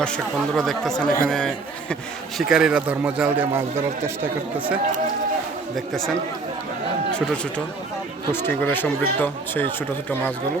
দর্শক বন্ধুরা দেখতেছেন এখানে শিকারীরা ধর্মজাল দিয়ে মাছ ধরার চেষ্টা করতেছে। দেখতেছেন ছোট ছোট পুষ্টি করে সমৃদ্ধ সেই ছোট ছোট মাছগুলো।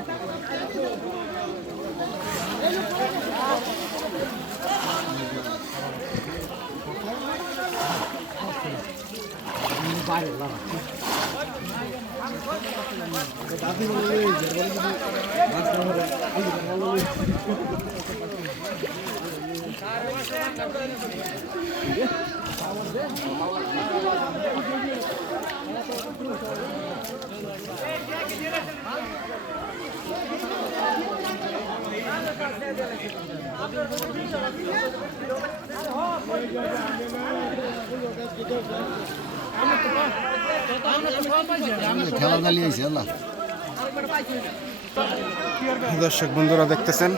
দর্শক বন্ধুরা দেখতেছেন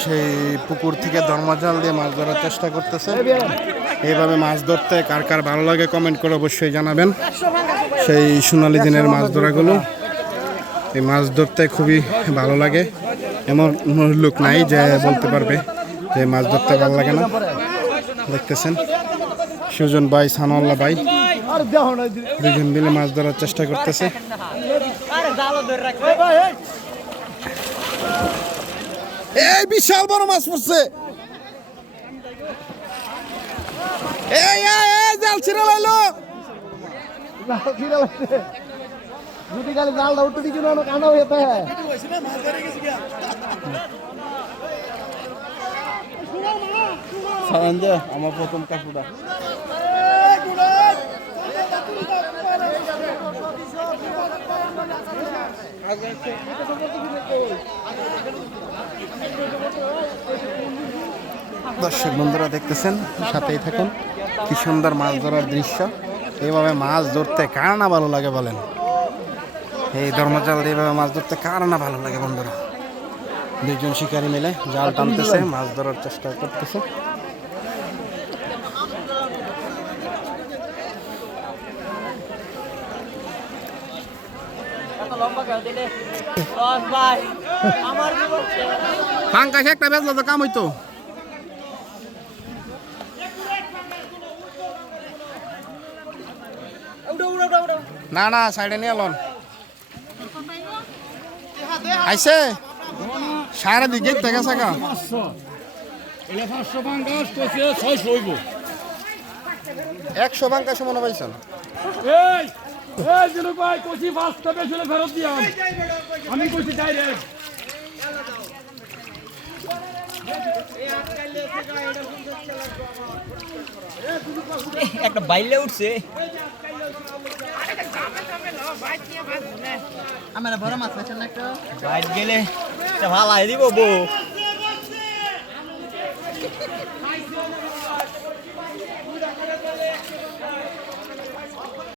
সেই পুকুর থেকে ধর্মজাল দিয়ে মাছ ধরার চেষ্টা করতেছে। এইভাবে মাছ ধরতে কার কার ভালো লাগে কমেন্ট করে অবশ্যই জানাবেন। সেই সোনালী দিনের মাছ ধরাগুলো, এই মাছ ধরতে খুবই ভালো লাগে। এমন লোক নাই যে বলতে পারবে যে মাছ ধরতে ভালো লাগে না। দেখতেছেন সুজন ভাই, সানোয়াল্লাহ ভাই দুজন মিলে মাছ ধরার চেষ্টা করতেছে। এই বিশাল বড় মাছ পড়ছে, এই জাল ছিঁড়ে লাইলো। যদি খালি জালটা উঠে দিচ্ছি না কানা হয়ে যেতে হ্যাঁ আমার প্রথম কাকুটা দর্শক বন্ধুরা দেখতেছেন, সাথেই থাকুন। কি সুন্দর মাছ ধরার দৃশ্য। এইভাবে মাছ ধরতে কার না ভালো লাগে বলেন? এই ধর্মজাল দিয়ে এইভাবে মাছ ধরতে কার না ভালো লাগে বন্ধুরা? দুইজন শিকারী মিলে জাল টানতেছে, মাছ ধরার চেষ্টা করতেছে। ফাঙ্কা একটা বেজলো তো কাম হইতো। না না সাইডে নিয়ে এলন আইসে সারা দিকে থেকে থাকা 100 বাঙ্কা সমান পাইছেন। আমি কইছি ডাইরেক্ট একটা বাইলে উঠছে। আমার বড় মাছ পেছন একটা বাইরে গেলে ভালাই দিব বউ।